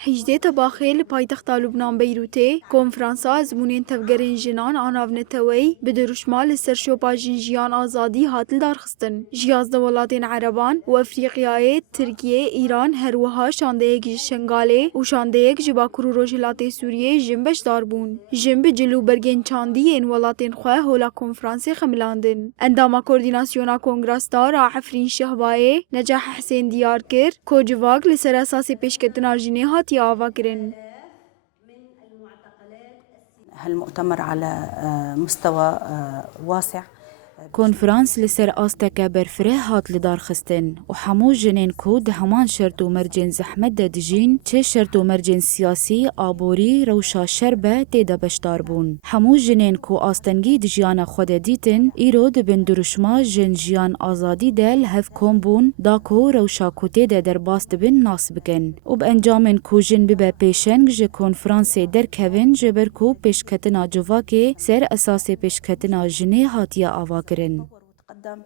حیجده تباخیل پایتخت لبنان بیروته کنفرانسا از مونین تفگرین جنان آناونتوی به دروشمال سرشوپا جنجیان آزادی هاتل دارخستن. جیاز دولاتین عربان و افریقیای ترکیه ایران هروها شانده یک شنگاله و شانده یک جباکرو روجلات سوریه جنبش داربون. جنب جلو برگن چاندی این ولاتین خواه هولا کنفرانسی خملاندن. انداما کوردیناسیونا کنگراس دار عفرین شهبای نجاح حسین دیار کر کوجواگ لسر اساسی پیشکتنا جنه هات يافاكرين. هالمؤتمر على مستوى واسع. کنفرانس لسر آستکه برفره هات لدار خستن و همو جنین کو ده همان شرط و مرجن زحمت دجین چه شرط و مرجن سیاسی آبوری روشا شربه تیدا بشدار بون. همو جنین کو آستنگی دجیان خود دیتن ایرو ده بندرشما جن جیان آزادی دل هف کن بون دا کو روشا کو تیدا در باست بن ناس بکن. و با انجامن کو جن ببه پیشنگ جه کنفرانس در کوین جبر کو پیشکتنا جواکه سر اساس پیشکتنا جنه هاتیا آوا وتقدم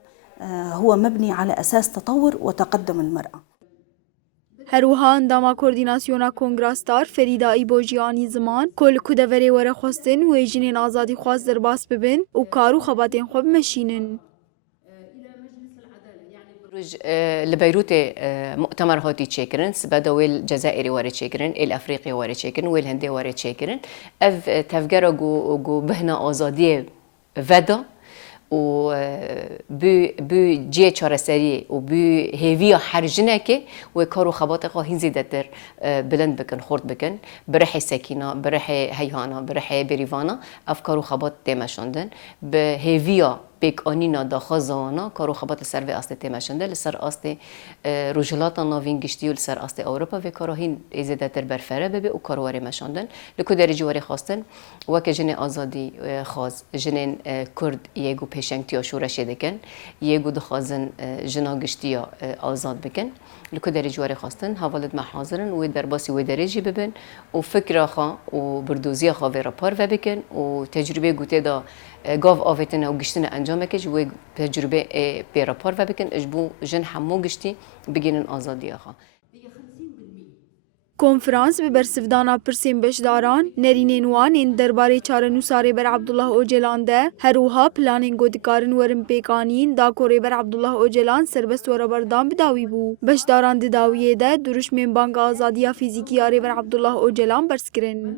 هو مبني على أساس تطور وتقدم المرأة. هروها انداما کوردیناسیونا کنگراستار فریدا ایبوجیانی زمان کل کدوری وره خواستن و جنین آزادی خواست در باس ببن و کارو خباتین خوب مشینن. لبيروت مؤتمر هاتي تشيكرن سبدا ويل جزائري وارد تشيكرن الافريقي وارد تشيكرن ويل هندي وارد تشيكرن اف تفجر جو بهنا آزادی ودا و بو جی چارەسەری و بو هێویە هەرژنێکێ و کار و خەباتێ خۆ هین زیدەتر بلند بکن خورد بکن برحی سەکینە برحی هەیهانە برحی بریڤانە ئەف کار و خەبات تێمەشاندن بە هێویە پێکانینا داخوا زاوانا کار و خەبات لەسەر vê astê têmeşandin لەسەر astê rojhilata navîn giştî û لەسەر astê Ewropa vê kara hîn ê zêdetir berfere bibe û karwarê meşandin li ku derîcî warê xwastin weke jinê azadî xwaz jinên Kurd yê got pêşengtiya şûreşê dikin yê got dixwazin jina giştiya azad bikin li ku derîcî warê xwastin hevalid me hazirin wê derbasî wê derê jî bibin û fikra xwe û birdoziya xwe vê re par vebikin û tecrübê gotê da گاو آویتن و گشتن انجام کش و تجربه پیراپار و بکن اجبو جن همو گشتی بگیرن آزادی آخا. کنفرانس به برسفدانا پرسیم بشداران نرینین وان این درباره چارنو ساره بر عبدالله اوجلان ده هروها پلانین گودکارن ورم پیکانین دا کوری بر عبدالله اوجلان سربست ورا بردان بداوی بو بشداران داویه ده دروش من بانک آزادی فیزیکی آره بر عبدالله اوجلان برسکرن.